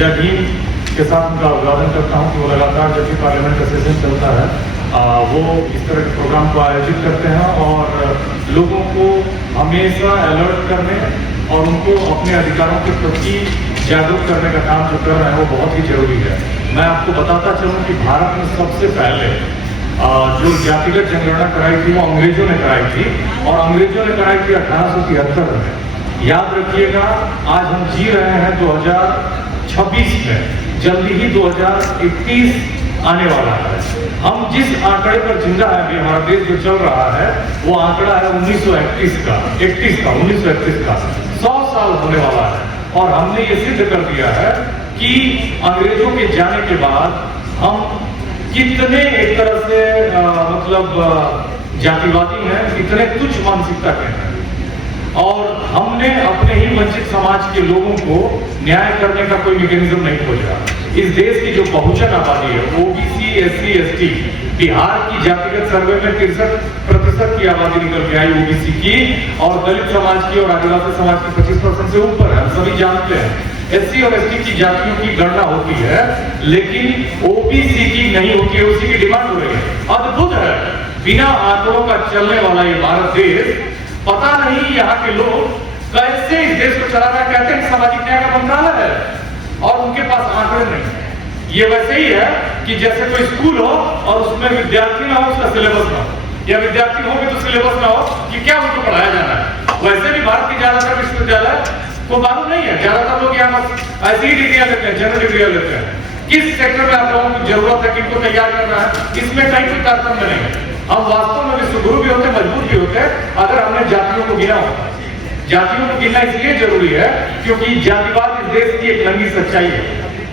जज हिंद के साथ उनका अभिवादन करता हूँ कि वो लगातार जब भी पार्लियामेंट का सेशन चलता है वो इस तरह के प्रोग्राम को आयोजित करते हैं और लोगों को हमेशा अलर्ट करने और उनको अपने अधिकारों के प्रति जागरूक करने का काम जो कर रहे हैं वो बहुत ही जरूरी है। मैं आपको बताता चलूँ कि भारत में सबसे पहले जो जातिगत जनगणना कराई थी वो अंग्रेजों ने कराई थी और अंग्रेजों ने कराई थी 1873 में। याद रखिएगा, आज हम जी रहे हैं 2026 में, जल्दी ही 2021 आने वाला है। हम जिस आंकड़े पर जिंदा है अभी हमारा देश जो चल रहा है वो आंकड़ा है 1931 का 1931 का 100 साल होने वाला है और हमने ये सिद्ध कर दिया है कि अंग्रेजों के जाने के बाद हम कितने एक तरह से जातिवादी हैं, कितने तुच्छ मानसिकता के हैं और हमने अपने ही वंचित समाज के लोगों को न्याय करने का कोई मैकेनिज्म नहीं खोजा। इस देश की जो बहुजन आबादी है, ओबीसी, एससी, एसटी, बिहार की जातिगत सर्वे में 63% की आबादी निकल के आई ओबीसी की और दलित समाज की और आदिवासी समाज की 25% से ऊपर है। सभी जानते हैं एससी और एसटी की जातियों की गणना होती है लेकिन ओबीसी की नहीं होती है, उसी की डिमांड हो रही है। अद्भुत है, बिना आंकड़ों का चलने वाला ये भारत देश, पता नहीं यहाँ के लोग कैसे इस देश को चला रहा है। कहते हैं सामाजिक न्याय का मंत्रालय है और उनके पास आंकड़े नहीं है। ये वैसे ही है कि जैसे कोई स्कूल हो और उसमें विद्यार्थी ना हो, उसका सिलेबस ना हो, या विद्यार्थी हो भी तो सिलेबस ना हो कि क्या उनको पढ़ाया जाना है। वैसे भी भारत के ज्यादातर विश्वविद्यालय को मालूम नहीं है, ज्यादातर लोग यहाँ ऐसी ही डिग्रियां लेते हैं, जनरल डिग्रियां लेते हैं। किस सेक्टर में आप लोगों की जरूरत है, किनको तैयार करना है, इसमें कहीं कोई तारतम्य नहीं है। हम वास्तव में विश्वगुरु भी होते, मजबूत भी होते अगर हमने जातियों को गिना होता। जातियों को गिनना इसलिए जरूरी है क्योंकि जातिवाद इस देश की एक नंगी सच्चाई है।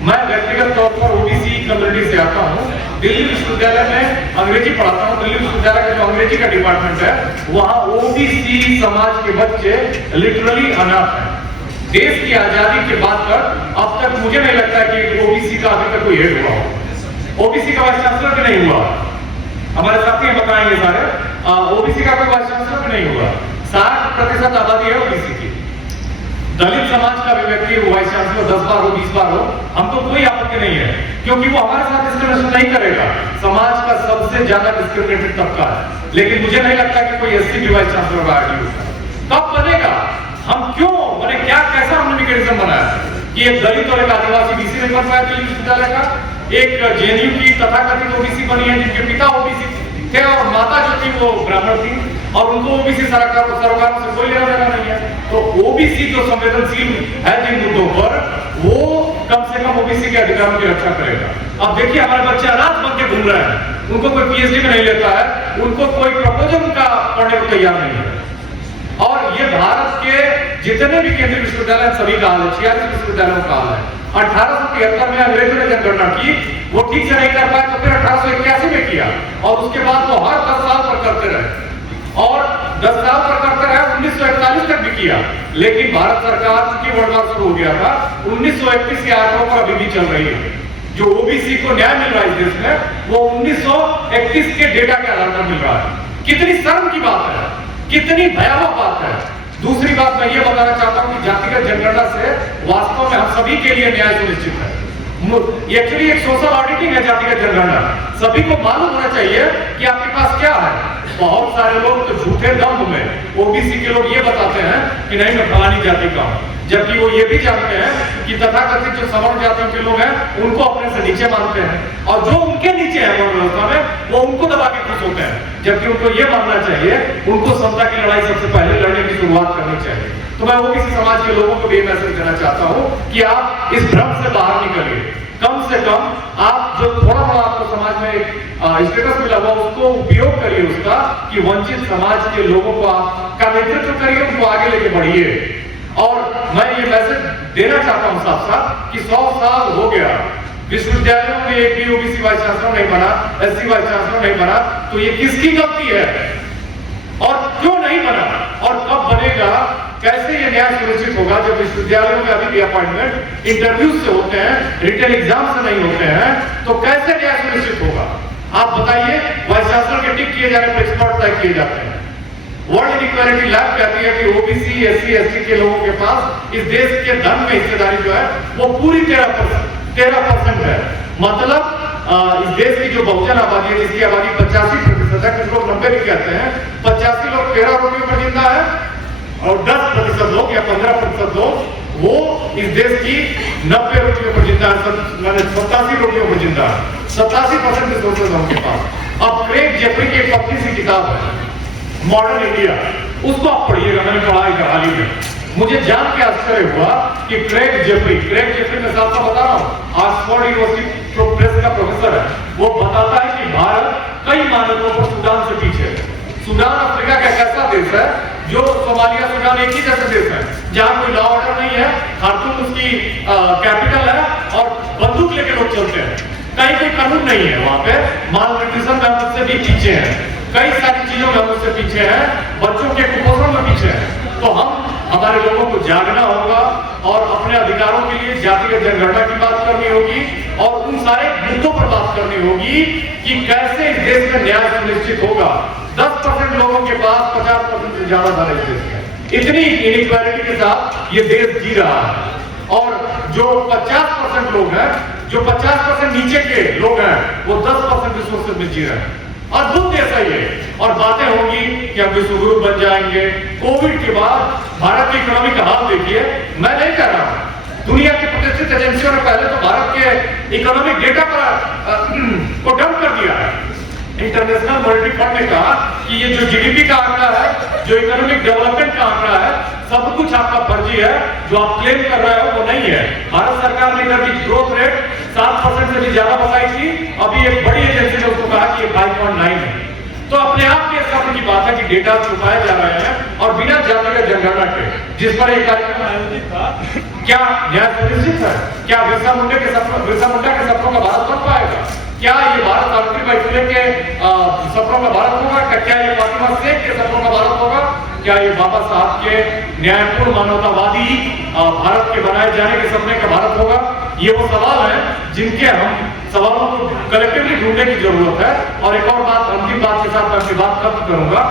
मैं व्यक्तिगत तौर पर ओबीसी कम्युनिटी से आता हूँ, दिल्ली विश्वविद्यालय में अंग्रेजी पढ़ाता हूँ। दिल्ली विश्वविद्यालय का जो अंग्रेजी का डिपार्टमेंट है वहाँ ओबीसी समाज के बच्चे लिटरली अनाथ हैं। देश की आजादी के बाद तक अब तक मुझे नहीं लगता है कि ओबीसी का अभी तक कोई हेड हुआ हो। ओबीसी का वाइस चांसलर भी नहीं हुआ, हमारे साथी बताएंगे सारे। ओबीसी का कोई वाइस चांसलर भी नहीं हुआ। 60% आबादी है ओबीसी की। दलित समाज का भी व्यक्ति वाइस चांसलर 10 बार हो 20 बार हो, हमको कोई आपत्ति नहीं है क्योंकि वो हमारे साथ डिस्क्रिमिनेशन नहीं करेगा। समाज का सबसे ज्यादा डिस्क्रिमिनेटेड तबका है, लेकिन मुझे नहीं लगता कि कोई एससी भी वाइस चांसलर होगा। कब बनेगा? हम क्यों बने? क्या कैसा हमने मैकेनिज्म बनाया कि एक दलित और एक आदिवासी बीसी नहीं बन पाया दिल्ली विश्वविद्यालय का, एक जेएनयू की तथाकथित ओबीसी बनी है जिनके पिता ओबीसी थे और माता जो थी वो ब्राह्मण थी और उनको ओबीसी सरोकारों से कोई लेना देना नहीं है। तो ओबीसी जो संवेदनशील है जिन मुद्दों पर, वो कम से कम ओबीसी के अधिकारों की रक्षा करेगा। अब देखिए हमारे बच्चे अनाथ बन के घूम रहे हैं, उनको कोई पीएचडी में नहीं लेता है, उनको कोई प्रपोजल का पढ़ने को तैयार नहीं है। और ये भारत के जितने भी केंद्रीय विश्वविद्यालय सभी का हाल है, 46 विश्वविद्यालयों का हाल है। 1873 में अंग्रेजों ने जनगणना की, वो ठीक से नहीं कर पाए तो फिर 1881 में किया और उसके बाद वो हर 10 साल पर करते रहे और 10 साल पर करते रहे। 1941 तक भी किया, लेकिन भारत सरकार की वर्षगांठ शुरू हो गया था 1931 के आंकड़ों पर अभी भी चल रही है। जो ओबीसी को न्याय मिल रहा है इस देश में वो 1931 के डेटा के आधार पर मिल रहा है। कितनी शर्म की बात है, कितनी भयावह बात है। दूसरी बात मैं ये बताना चाहता हूं कि जातिगत जनगणना से वास्तव में हम सभी के लिए न्याय सुनिश्चित है। एक्चुअली एक सोशल ऑडिटिंग है जातिगत जनगणना। सभी को मालूम होना चाहिए कि आपके पास क्या है। बहुत सारे लोग तो झूठे दम्भ में ओबीसी के लोग ये बताते हैं कि नहीं मैं फलानी जाति का हूं, जबकि वो ये भी जानते हैं कि तथाकथित जो सवर्ण जातियों के लोग हैं उनको अपने से नीचे मानते हैं और जो उनके नीचे है वर्ण व्यवस्था में वो उनको दबा के खुश होते हैं, जबकि उनको ये मानना चाहिए उनको समता की लड़ाई सबसे पहले लड़ने की शुरुआत करनी चाहिए। तो मैं ओबीसी समाज के लोगों को भी मैसेज देना चाहता हूं कि आप इस भ्रम से बाहर निकलिए। कम से कम आप जो थोड़ा बड़ा आपको समाज में स्टेटस मिला हुआ उसको उपयोग करिए उसका, कि वंचित समाज के लोगों का नेतृत्व करिए, उनको आगे लेके बढ़िए। और मैं ये मैसेज देना चाहता हूं साथ साथ कि 100 साल हो गया विश्वविद्यालयों में एक भी ओबीसी वाइस चांसलर नहीं बना, एससी वाइस चांसलर नहीं बना, तो ये किसकी गलती है और क्यों नहीं बना और कब बनेगा? कैसे ये न्याय सुनिश्चित होगा जब विश्वविद्यालयों में अभी भी अपॉइंटमेंट इंटरव्यू से होते हैं, रिटन एग्जाम से नहीं होते हैं, तो कैसे न्याय सुनिश्चित होगा? आप बताइए। वाइस चांसलर के टिक किए जाने पर एक्सपर्ट तय किए जाते हैं। वर्ल्ड इक्वालिटी लैब कहती है कि ओबीसी, एससी, एसटी के लोगों के पास इस देश के धन में हिस्सेदारी जो है वो पूरी 13% 13% है। मतलब इस देश की जो बहुजन आबादी है, जिसकी आबादी 85% है, कुछ लोग 90 भी कहते हैं, 85 लोग 13 रुपये पर जिंदा है और 10% लोग या 15% लोग वो इस देश की 90 रुपये पर जिंदा है, 87 रुपये पर जिंदा है। 87% रिसोर्सेज है उनके पास। अब क्रेग जेफरी की एक पतली सी किताब है मॉडर्न इंडिया, उसको आप पढ़िएगा, मैंने पढ़ा है हाल ही में। मुझे जान के आश्चर्य हुआ कि क्रेग जेफरी मैं साफ साफ बता रहा हूँ, ऑक्सफोर्ड यूनिवर्सिटी प्रेस का प्रोफेसर है, वो बताता है कि भारत कई मानकों पर सूडान से पीछे है। सूडान अफ्रीका का एक ऐसा देश है जो सोमालिया सूडान एक ही जैसे देश है, जहां कोई लॉ ऑर्डर नहीं है, खार्तूम उसकी कैपिटल है और बंदूक लेके लोग चलते हैं, कहीं कोई कानून नहीं है वहां पे, माल न्यूट्रिशन में मुझसे भी पीछे है, कई सारी चीजों में मुझसे पीछे है, बच्चों के कुपोषण में पीछे है। तो हमारे लोगों को जागना होगा और अपने अधिकारों के लिए जातिगत जनगणना की बात करनी होगी और उन सारे मुद्दों पर बात करनी होगी कि कैसे इस देश में न्याय सुनिश्चित होगा। 10% लोगों के पास 50% से ज्यादा धन इस देश में, इतनी इनइक्वालिटी के साथ ये देश जी रहा है। और जो 50% लोग हैं, जो 50% नीचे के लोग हैं, वो 10% रिसोर्सेज में जी रहे हैं। अद्भुत देश है ये। और बातें होंगी कि हम विश्वगुरु बन जाएंगे। कोविड के बाद भारत की इकोनॉमी का हाल देखिए, मैं नहीं कह रहा हूं, दुनिया की प्रतिष्ठित एजेंसियों ने पहले तो भारत के इकोनॉमिक डेटा को डंप कर दिया है। इंटरनेशनल मॉनेटरी फंड ने कहा कि ये जो जीडीपी का आंकड़ा है, जो इकोनॉमिक डेवलपमेंट का आंकड़ा है, सब कुछ आपका फर्जी है, जो आप क्लेम कर रहे हो वो नहीं है। भारत सरकार ने इधर की ग्रोथ रेट 7% से भी ज्यादा बताई थी, अभी एक बड़ी एजेंसी ने उसको कहा कि ये 5.9 है। तो अपने आप के शब्द की बात है कि डेटा छुपाए जा रहे हैं और बिना जातिगत जनगणना के, जिस पर एक कार्यक्रम आयोजित था, क्या न्याय सुनिश्चित है? क्या बिरसा मुंडा के सपनों का भारत बन पाएगा? क्या ये भारत सावित्रीबाई फुले के सपनों का भारत होगा? क्या ये फातिमा शेख के सपनों का भारत होगा? क्या ये बाबा साहब के न्यायपूर्ण मानवतावादी भारत के बनाए जाने के सपने का भारत होगा? ये वो सवाल है जिनके हम सवालों को कलेक्टिवली ढूंढने की जरूरत है। और एक और बात, अंतिम बात के साथ मैं अपनी बात खत्म करूंगा।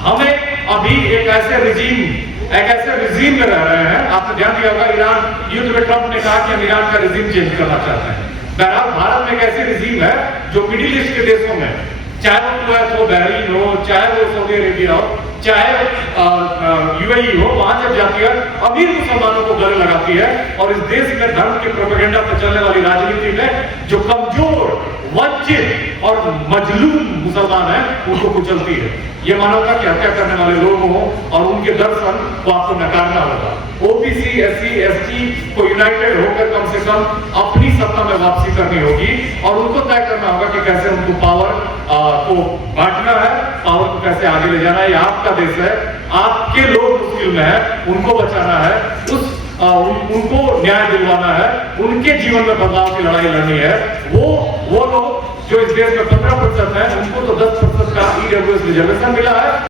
हमें अभी एक ऐसे रिजीम में रह रहे हैं, आपने ध्यान दिया होगा, ईरान युद्ध में ट्रंप ने कहा कि हम ईरान का रिजीम चेंज करना चाहते हैं। बहरहाल भारत में एक ऐसी रिजीम है जो मिडिल ईस्ट के देशों में, चाहे वो कुवैत हो, बहरीन हो, चाहे वो सऊदी अरेबिया हो, चाहे यूएई हो, वहां जब जाती है अमीर मुसलमानों को गले लगाती है और इस देश में धर्म के प्रोपेगेंडा पर चलने वाली राजनीति में जो कमजोर, वंचित और मजलूम मुसलमान है उनको कुचलती है। ये मानवता की हत्या करने वाले लोग हों और उनके दर्शन को आपको नकारना होगा। ओबीसी, एससी, एसटी को यूनाइटेड होकर कम से कम अपनी सत्ता में वापसी करनी होगी और उनको तय करना होगा कि कैसे उनको पावर को बांटना है, पावर को कैसे आगे ले जाना है। ये आपका देश है, आपके लोग मुश्किल में है, उनको बचाना है, उनको न्याय दिलवाना है, उनके जीवन में बदलाव की लड़ाई लड़नी है। वो लोग जो इस देश में 15% है, उनको तो 10% का ईडब्ल्यूएस रिजर्वेशन मिला है।